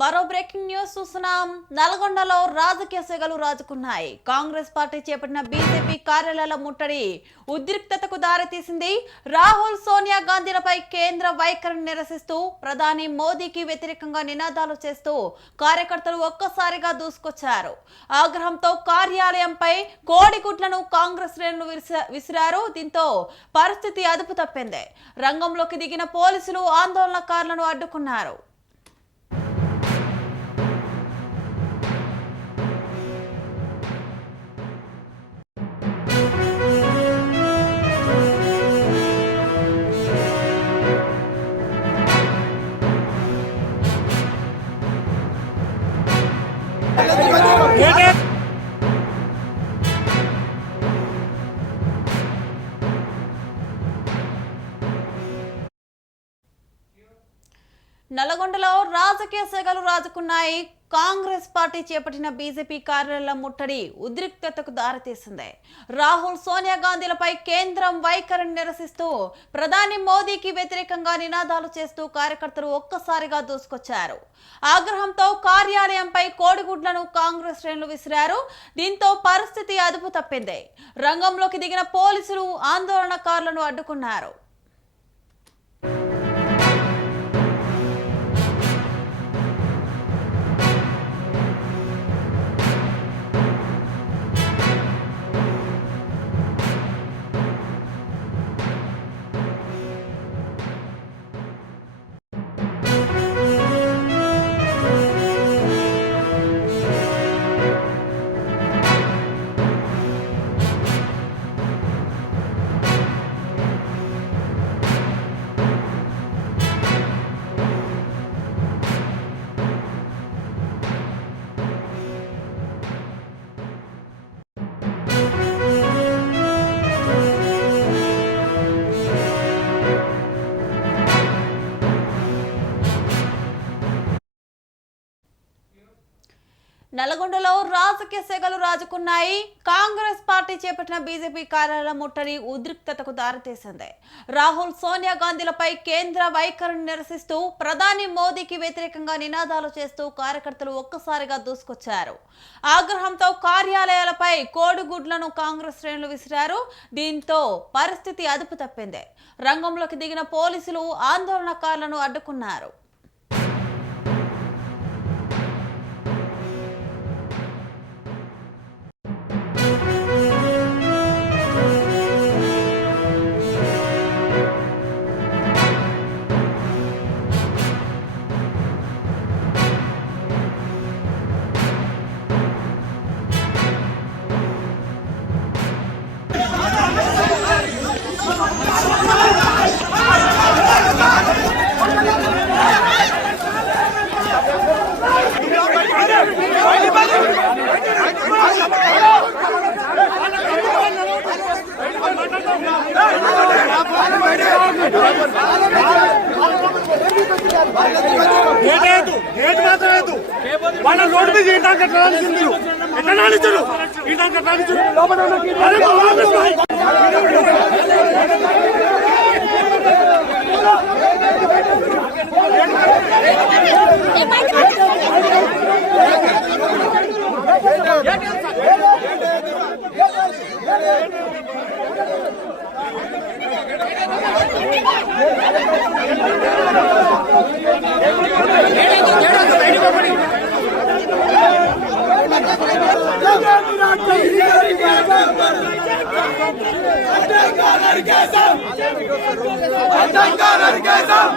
మరో breaking news చూస్తున్నాం. నల్గొండలో రాజకీయ సెగలు రాజుకున్నాయి. కాంగ్రెస్ పార్టీ చేపట్టిన బీజేపీ కార్యాలయాల ముట్టడి ఉద్రిక్తతకు దారితీసింది. రాహుల్ సోనియా గాంధీలపై కేంద్ర వైఖరిని నిరసిస్తూ ప్రధాని మోదీకి వ్యతిరేకంగా నినాదాలు చేస్తూ కార్యకర్తలు ఒక్కసారిగా దూసుకొచ్చారు. ఆగ్రహంతో కార్యాలయంపై కోడిగుడ్లను కాంగ్రెస్ శ్రేణులు విసిరారు. దీంతో పరిస్థితి అదుపు తప్పింది. రంగంలోకి దిగిన పోలీసులు ఆందోళనకారులను అడ్డుకున్నారు. నల్గొండలో రాజకీయ సెగలు రాజుకున్నాయి. కాంగ్రెస్ పార్టీ చేపట్టిన బీజేపీ కార్యాలయాల ముట్టడి ఉద్రిక్తతకు దారితీసింది. రాహుల్ సోనియా గాంధీలపై కేంద్రం వైఖరిని నిరసిస్తూ ప్రధాని మోదీకి వ్యతిరేకంగా నినాదాలు చేస్తూ కార్యకర్తలు ఒక్కసారిగా దూసుకొచ్చారు. ఆగ్రహంతో కార్యాలయంపై కోడిగుడ్లను కాంగ్రెస్ శ్రేణులు విసిరారు. దీంతో పరిస్థితి అదుపు తప్పింది. రంగంలోకి దిగిన పోలీసులు ఆందోళనకారులను అడ్డుకున్నారు. నల్గొండలో రాజకీయ సెగలు రాజుకున్నాయి. కాంగ్రెస్ పార్టీ చేపట్టిన బీజేపీ కార్యాలయాల ముట్టడి ఉద్రిక్తతకు దారితీసింది. రాహుల్ సోనియా గాంధీలపై కేంద్ర వైఖరిని నిరసిస్తూ ప్రధాని మోదీకి వ్యతిరేకంగా నినాదాలు చేస్తూ కార్యకర్తలు ఒక్కసారిగా దూసుకొచ్చారు. ఆగ్రహంతో కార్యాలయాలపై కోడిగుడ్లను కాంగ్రెస్ శ్రేణులు విసిరారు. దీంతో పరిస్థితి అదుపు తప్పింది. రంగంలోకి దిగిన పోలీసులు ఆందోళనకారులను అడ్డుకున్నారు. వాళ్ళ రోడ్డు మీద ఎట్లా కట్టాల్సింది ఎట్లా అడ్డంగా నరికేశాం